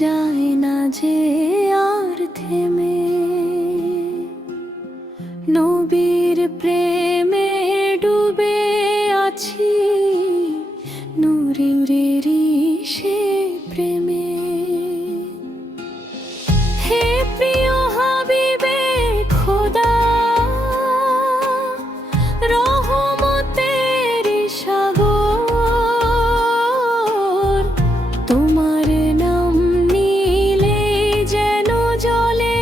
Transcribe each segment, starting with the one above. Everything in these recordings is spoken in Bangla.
যায় না যে আর থেমে। নবীর প্রেমে ডুবে আছি, নূরেরই সে প্রেমে। হে প্রিয় হাবিবে খোদা, রহমতের সাগর, তোমার নাম নিলে যেন জলে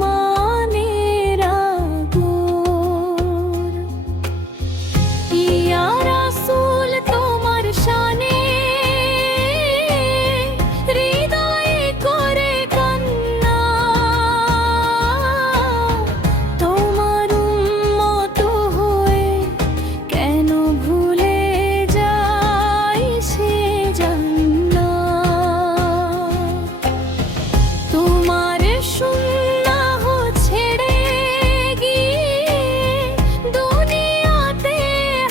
মানের আগর। ইয়া রাসূল তোমার শানে হৃদয়ে করে কান্না, তোমার উম্মত হয়ে কেন ভুলে যাই সে জান্নাত। তোমার সুন্নাহ ছেড়ে গিয়ে দুনিয়াতে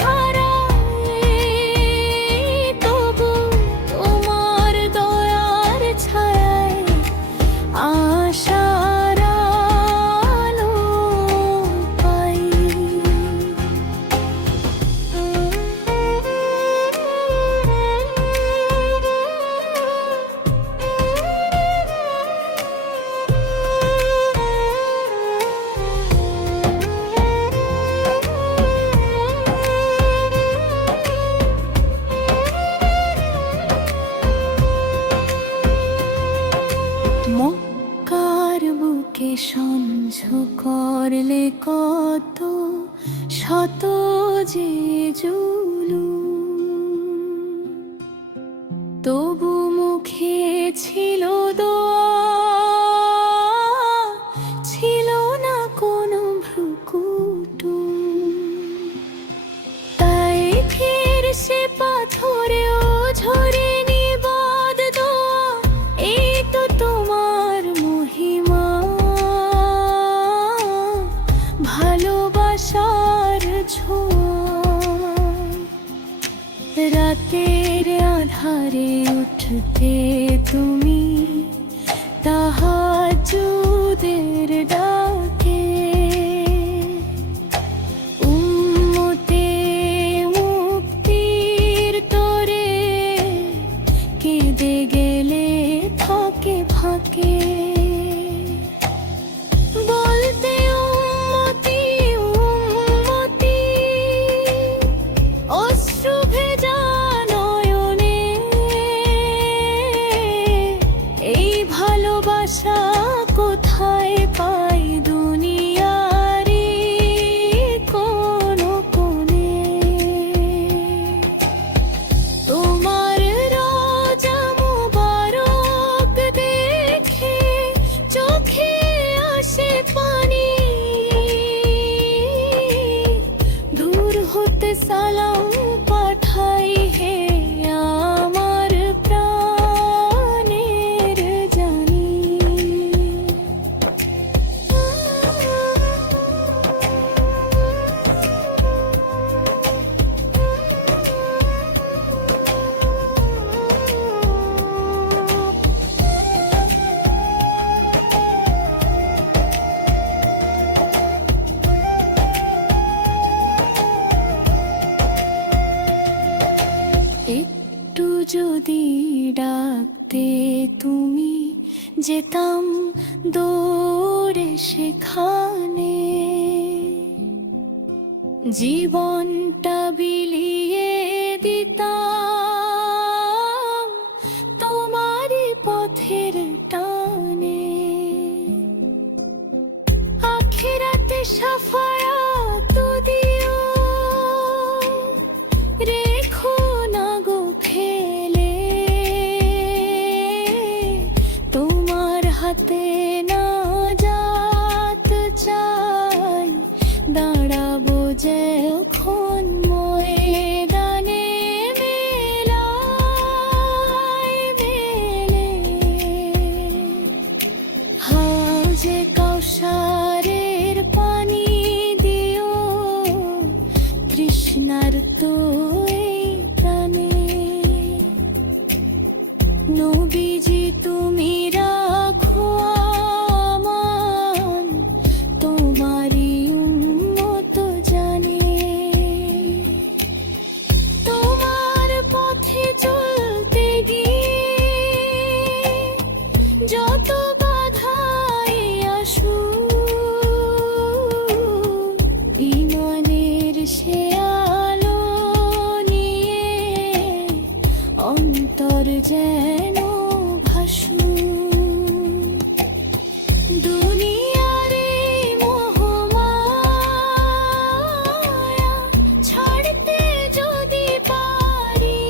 হারাই, তবু তোমার দয়ার ছায়ায় আশার আলো পাই। মক্কার বুকে সঞ্জ করলে কত শত যে জুলুম, তবু মুখে ছিল দোয়া, ছিল না কোনো ভ্রুকুটুম। তাই ফির সে পাথরেও ঝরে নিবাদ দোয়া, এই তো তোমার মহিমা, ভালোবাসার ছোঁয়া। রাতের আধারে উঠতে তুমি তাহাজ্জুদের ডাকে, উম্মতে মুক্তির তরে কেঁদে গেলে ফাঁকে ফাঁকে। বলতে উম্মতি উম্মতি, অশ্রু ভেজা নয়নে, এই ভালোবাসা কোথায় পাই দুনিয়ারি কোনো কোণে। তোমার রোজা মুবারক দেখে চোখে আসে পানি, দূর হতে সালাম পাঠাই হে আমার প্রাণের জানি। একটু যদি ডাকতে তুমি, যেতাম দৌড়ে সেখানে, জীবনটা বিলিয়ে দিতাম তোমারই পথের টানে। আখিরাতে শাফায়াত দিও, রেখো না গো ফেলে, তোমার হাতে নাজাত চাই, দাঁড়াবো যখন ময়দানে মেলায় মেলে। হাউজে কাউসারের পানি দিও, তৃষ্ণার তো এই প্রাণে। নবীজি যেন ভাসু দুনিয়ারে মোহমায়া ছাড়তে যদি পারি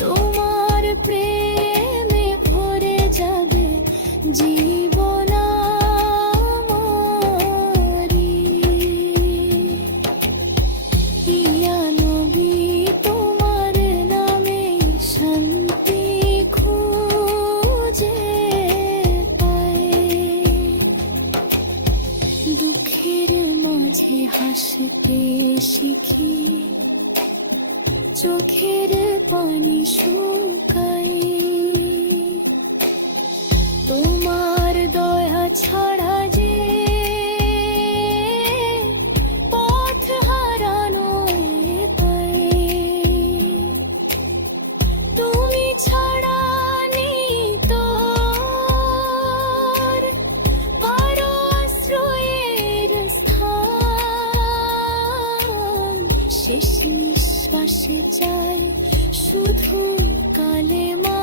তোমার প্রেমে ভরে যাবে জীবন আমারি। ইয়া নবী তোমার নামে শান্তি খুঁজে পাই, দুঃখের মাঝে হাসতে শিখি, চোখের পানি শুকাই, তোমার দয়া ছাড়া যে পথ হারানো পাই, তুমি ছাড়া নেই তোর কারো আশ্রয়ের স্থান, শেষ নিঃশ্বাসে চাই শুধু কালেমা